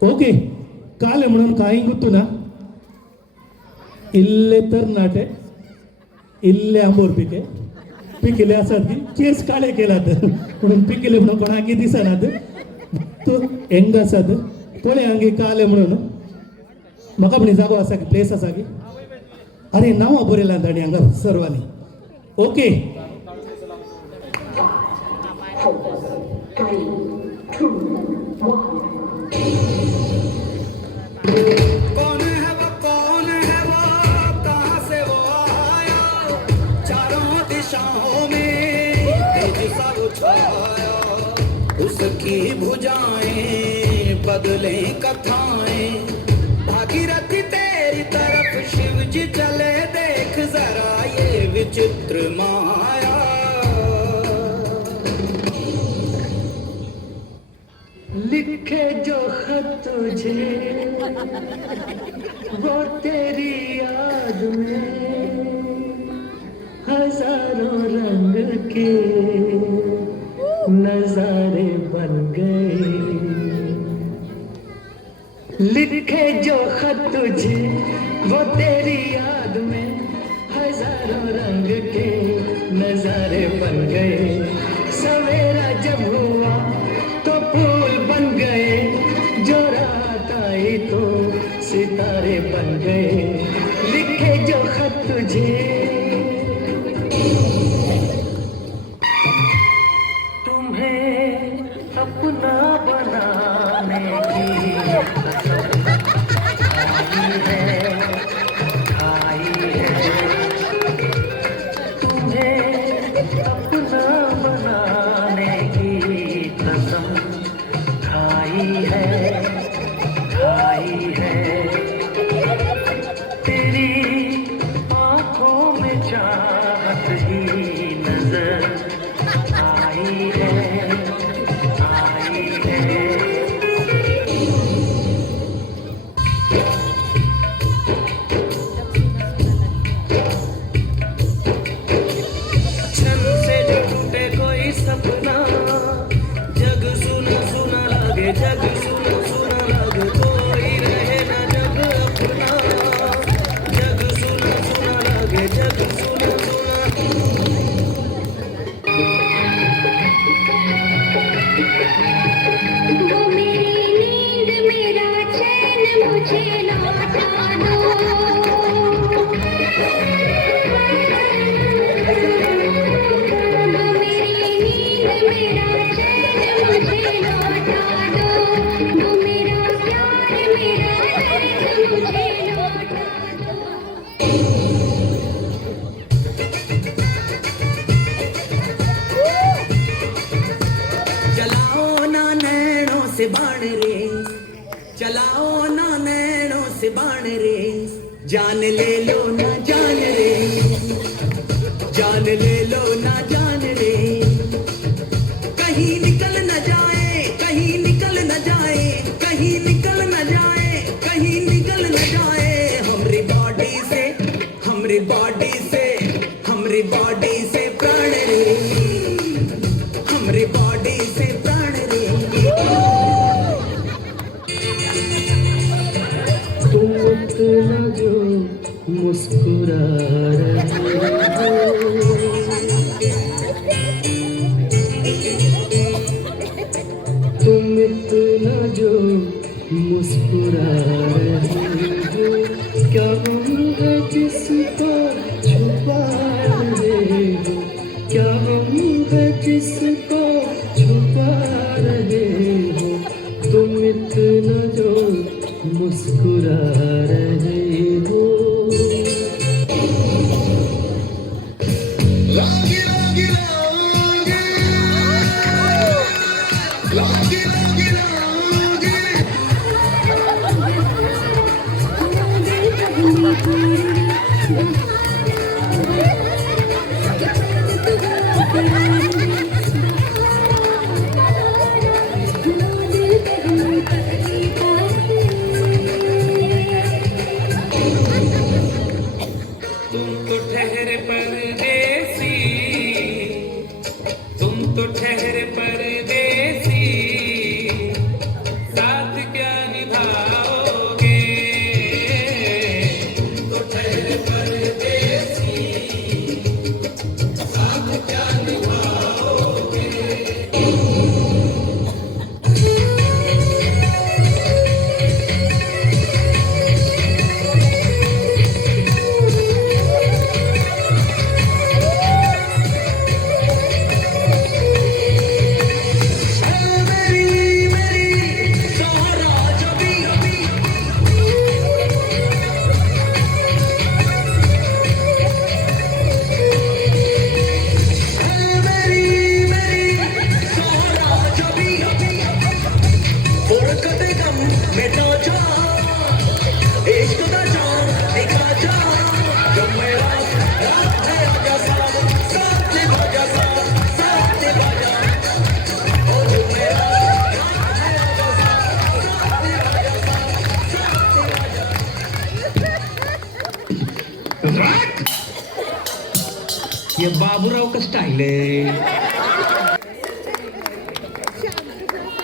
Okay ಕಾಲೆ म्हणून काही ಗೊತ್ತುನಾ इल्ले तर नाटे इल्ले आंबोरपिके पिकिले असतात की केस काळे केलात म्हणून पिकिले म्हणून कोणाकी दिसनात तो हेंग आसात पळय हांगे काले म्हणून म्हाका पण जागो आसा की प्लेस आसा की अरे नांव बरयलां ताणी हांगा सर्वांनी ओके उसकी भुजाएं बदले कथाएं भागीरथी तेरी तरफ शिव जी चले देख जरा ये विचित्र माया लिखे जो खत तुझे वो तेरी याद में हजारों रंग के नजारे बन गए लिखे जो खत तुझे वो तेरी याद में हजारों रंग के नजारे बन गए सवेरा जब हुआ तो फूल बन गए जो रात आई तो सितारे बन गए लिखे जो खत तुझे अपना बनाने की आई है तुम्हें अपना बनाने की कसम खाई है तेरी आंखों में चाहत ही नजर आई है चलाओ ना नैनों से बाण रे जान ले लो ना जान रे जान ले लो ना जान रे कहीं निकल न जाए कहीं निकल न जाए कहीं निकल न जाए कहीं निकल न जाए हमरी बॉडी से हमरी बॉडी से हमरी बॉडी से प्राण रे हमरी बॉडी से प्राण रे इतना जो मुस्कुरा रहे हो तुम इतना जो मुस्कुरा रहे हो क्या हम है जिसको छुपा रहे हो क्या हम है जिसको छुपा रहे हो तुम इतना जो मुस्कुरा रहे हो लागी लागी लागी लागी लागी निभाओगे तो ठहर परदेसी साथ क्या निभाओगे ये बाबूराव का स्टाईल आहे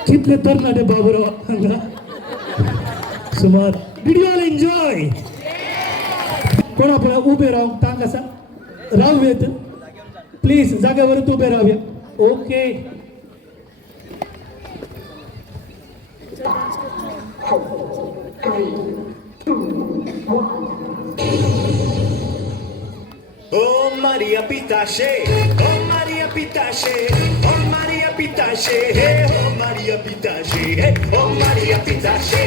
कितले तरणाटे बाबूराव हांगा सुमार डिड यू ऑल एन्जॉय कोणा पळय उबे रावंक तांक आसा रावुयात प्लीज जाग्यावरच उबे रावया okay Oh Maria Pitache, oh Maria Pitache, oh Maria Pitache, hey, oh Maria Pitache, hey, oh Maria Pitache,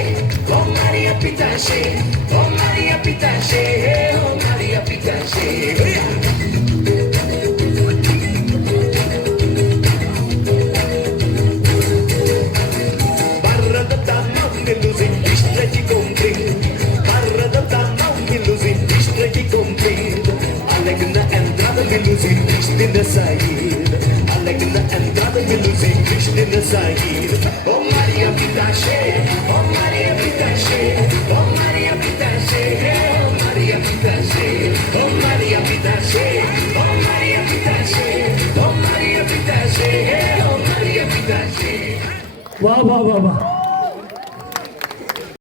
oh Maria Pitache, oh Maria Pitache, hey, oh Maria Pitache. Barradata non losing, distrati compri. Barradata non losing, distrati compri. Alegna entrada me losing, Krishna sair. Alegna entrada me losing, Krishna sair. Oh Maria Pitache, oh Maria Pitache, oh Maria Pitache, oh Maria Pitache, oh Maria Pitache, oh Maria Pitache, oh Maria Pitache, oh Maria Pitache. वाह वाह वाह वाह